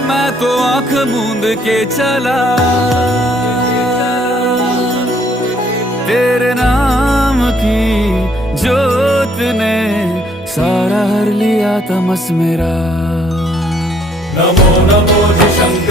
मैं तो आंख मूंद के चला, तेरे नाम की जोत ने सारा हर लिया तमस मेरा। नमो नमो जी शंकर।